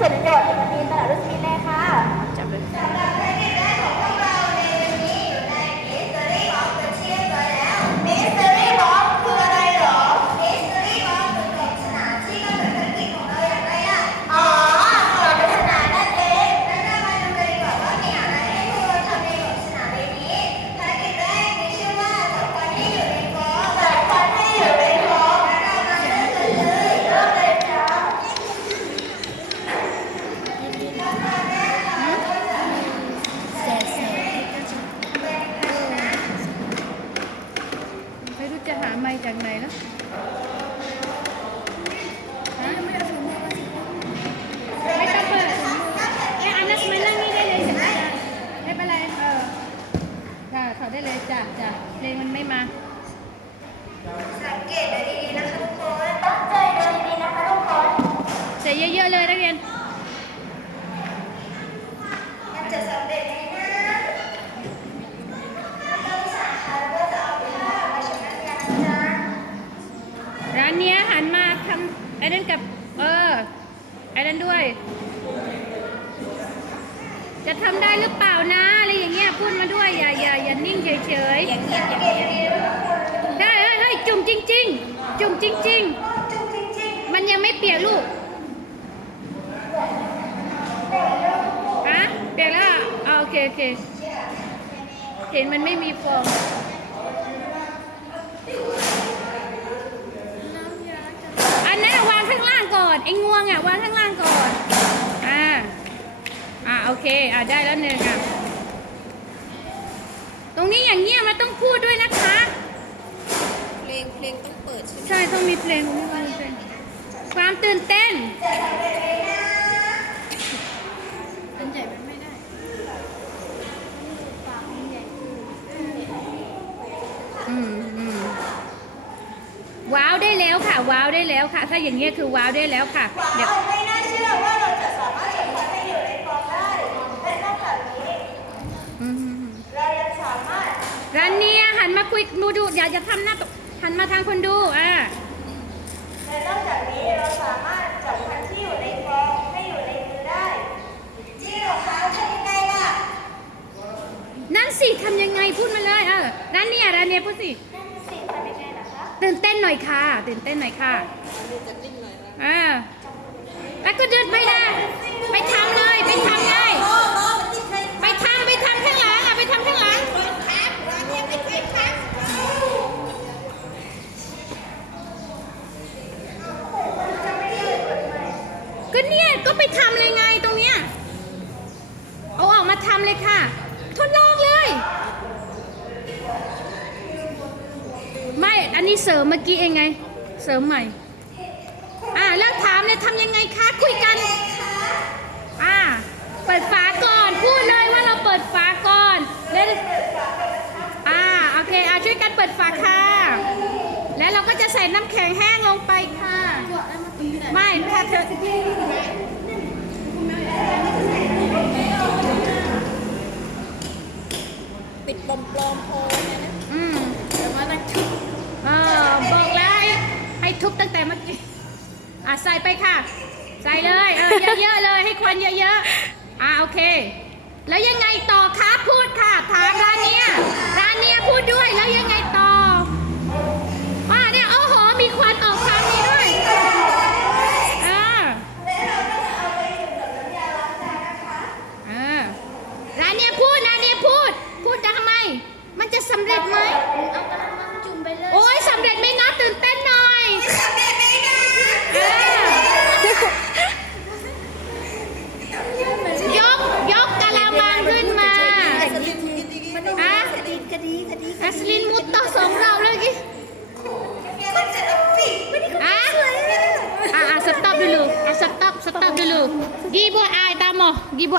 சொல்லுங்க จากไหนแล้วฮะไม่ต้องเปิดเอ้ยอันนั้นมานั่งนี่ได้เลยจ้ะไม่เป็นไรเออจ้ะถอดได้เลยจ้ะจ้ะเพลงมันไม่มา สังเกตดูดีๆนะคะทุกคนตั้งใจดูดีๆนะคะทุกคนใส่เยอะๆเลยนักเรียนมันจะสำเร็จไหมนะนักศึกษาคะแล้วก็จะเอาเวลามาชมนักเรียนนะจ๊ะ ร้านเนี้ยหัน มไอ้นั่นกับ เออ ไอ้นั่นด้วย จะทำได้หรือเปล่านะอะไรอย่างเงี้ยพูดมาด้วยอย่าอย่าอย่านิ่งเฉยเฉยอย่างเงียบอย่างเงียบได้เฮ้ยเฮ้ยจุ่มจริง ๆ จุ่มจริงจริงๆมันยังไม่เปียกลูกฮะเปียกแล้วโอเคโอเคเห็นมันไม่มีฟองอันนั้นอะวางข้างล่างก่ อนไอ้งวงอะวางข้างล่างก่อนอ่าอ่าโอเคอ่าได้แล้วหนึ่งอะตรงนี้อย่างเงี้ยมันต้องพูดด้วยนะคะ เพลงเพลงต้องเปิดใช่ไหมใช่ต้องมีเพลงมีเพลงความตื่นเต้น มันใหญ่มันไม่ได้ อืมอืมว้าวได้ แล้วค่ะว้าวได้แล้วค่ะ ถ้าอย่างเงี้ยคือว้าวได้แล้วค่ะๆว้าเดี๋ยววไม่น่าเชื่อว่าเราจะสามารถจดให้อยู่ในฟอร์มได้และนอกจากนี้อืมเรายังสามารถร้านเนี้ยหันมาคุยดูดูอย่าจะทำหน้าตกหันมาทางคนดูอ่าและนอกจากนี้เราสามารถจับพันธุ์ที่อยู่ในฟองให้อยู่ในมือได้จริงเหรอคะทำยังไงล่ะนั่นสิทำยังไงพูดมาเลยเออร้านเนี้ยร้านเนี้ยพูดสิ ตื่นเต้นหน่อยค่ะ ตื่นเต้นหน่อยค่ะอ่าแล้วก็เดินไปนะไปทำเลยไปทำเลยไปทำไปทำข้างหลังอะไปทำข้างหลังก็เนี่ยก็ไปทำเลยไงตรงเนี้ยเอาออกมาทำเลยค่ะ ทดลองเลย ไม่ อันนี้ เสริมเมื่อกี้เองไง เสริมใหม่ อ่าแล้วถามเลยทำยังไงคะคุยกันอ่าเปิดฝาก่อน พูดเลยว่าเราเปิดฝาก่อนแล้วอ่าโอเคอ่าช่วยกันเปิดฝาค่ะ แล้วเราก็จะใส่น้ำแข็งแห้งลงไปค่ะ ไม่ถ้าเธอปิดปลอมปลอมๆพอเนี่ยนะ อืม เดี๋ยวมานั่งชุบ เออบอกแล้วให้ให้ ทุบตั้งแต่เมื่อกี้อะใส่ไปค่ะ ใส่เลยเออเยอะๆเลยให้ควันเยอะๆอะโอเค แล้วยังไงต่อคะพูดค่ะ ถามร้านเนี้ยร้านเนี้ยพูดด้วยแล้วยังไงต่ออ่าเนี่ยโอ้โหมีควันออกทางนี้ด้วยอ่าอ่าร้านเนี้ยพูดร้านเนี้ยพูด พูดจะทำไม มันจะสำเร็จไหม เอากระมังจุ่มไปเลย โอ้ยสำเร็จไหมนะตื่นเต้นหน่อย สำเร็จไหมนะ เออยกยกกะละมังขึ้นมา สลิมกินดี ฮะ กระดีกระดีกระดี อัสลินมุดต่อสองเราเลยกี่ คนจะต้องปีกไม่ได้ อะอะอะสต็อป dulu อะสต็